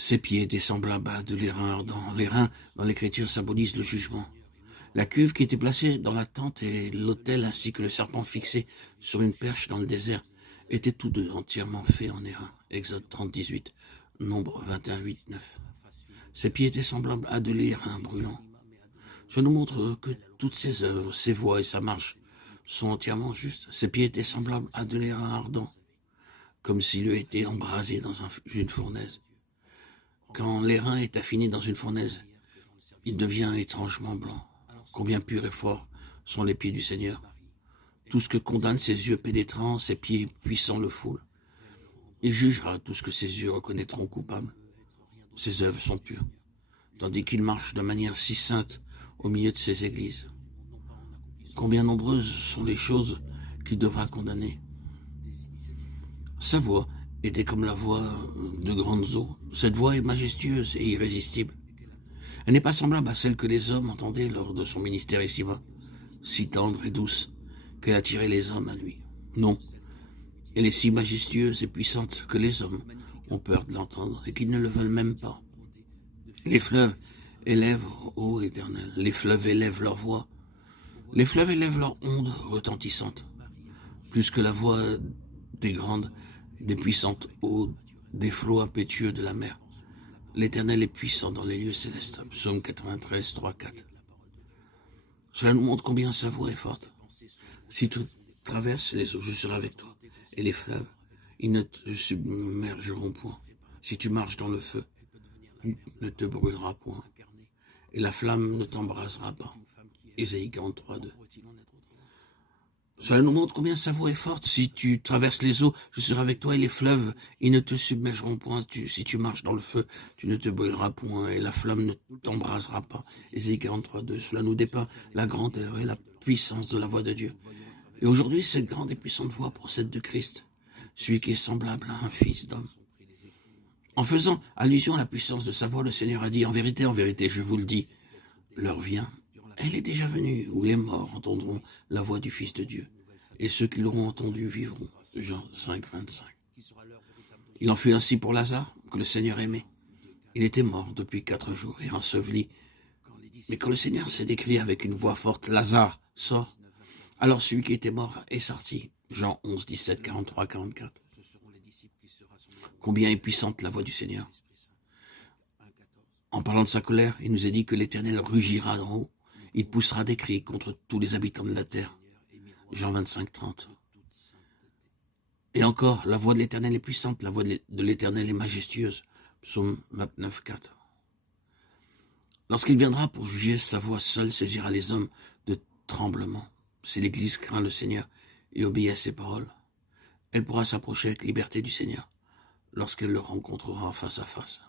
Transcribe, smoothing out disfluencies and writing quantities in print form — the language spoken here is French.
Ses pieds étaient semblables à de l'airain ardent. L'airain, dans l'écriture, symbolise le jugement. La cuve qui était placée dans la tente et l'autel ainsi que le serpent fixé sur une perche dans le désert étaient tous deux entièrement faits en airain. Exode 30, 18, Nombre 21, 8, 9. Ses pieds étaient semblables à de l'airain brûlant. Je nous montre que toutes ses œuvres, ses voies et sa marche sont entièrement justes. Ses pieds étaient semblables à de l'airain ardent, comme s'il eût été embrasé dans une fournaise. Quand l'airain est affiné dans une fournaise, il devient étrangement blanc. Combien purs et forts sont les pieds du Seigneur. Tout ce que condamnent ses yeux pénétrants, ses pieds puissants le foulent. Il jugera tout ce que ses yeux reconnaîtront coupable. Ses œuvres sont pures, tandis qu'il marche de manière si sainte au milieu de ses églises. Combien nombreuses sont les choses qu'il devra condamner. Sa voix était comme la voix de grandes eaux. Cette voix est majestueuse et irrésistible. Elle n'est pas semblable à celle que les hommes entendaient lors de son ministère ici-bas, si tendre et douce qu'elle attirait les hommes à lui. Non, elle est si majestueuse et puissante que les hommes ont peur de l'entendre et qu'ils ne le veulent même pas. Les fleuves élèvent, ô Éternel, les fleuves élèvent leur voix. Les fleuves élèvent leurs ondes retentissantes, plus que la voix des grandes, des puissantes eaux, des flots impétueux de la mer. L'Éternel est puissant dans les lieux célestes. Psaume 93, 3, 4. Cela nous montre combien sa voix est forte. Si tu traverses les eaux, je serai avec toi. Et les fleuves, ils ne te submergeront point. Si tu marches dans le feu, il ne te brûlera point. Et la flamme ne t'embrasera pas. Ésaïe 43, 2. Cela nous montre combien sa voix est forte. Si tu traverses les eaux, je serai avec toi et les fleuves, ils ne te submergeront point. Si tu marches dans le feu, tu ne te brûleras point et la flamme ne t'embrasera pas. Ésaïe 43, 2. Cela nous dépeint la grandeur et la puissance de la voix de Dieu. Et aujourd'hui, cette grande et puissante voix procède de Christ, celui qui est semblable à un fils d'homme. En faisant allusion à la puissance de sa voix, le Seigneur a dit, en vérité, je vous le dis, l'heure vient. Elle est déjà venue, où les morts entendront la voix du Fils de Dieu, et ceux qui l'auront entendu vivront. Jean 5, 25. Il en fut ainsi pour Lazare, que le Seigneur aimait. Il était mort depuis 4 jours et enseveli. Mais quand le Seigneur s'est décrié avec une voix forte, Lazare, sort. Alors celui qui était mort est sorti. Jean 11, 17, 43, 44. Combien est puissante la voix du Seigneur. En parlant de sa colère, il nous est dit que l'Éternel rugira d'en haut. Il poussera des cris contre tous les habitants de la terre. Jean 25, 30. Et encore, la voix de l'Éternel est puissante, la voix de l'Éternel est majestueuse. Psaume 29, 4. Lorsqu'il viendra pour juger, sa voix seule saisira les hommes de tremblement. Si l'Église craint le Seigneur et obéit à ses paroles, elle pourra s'approcher avec liberté du Seigneur lorsqu'elle le rencontrera face à face.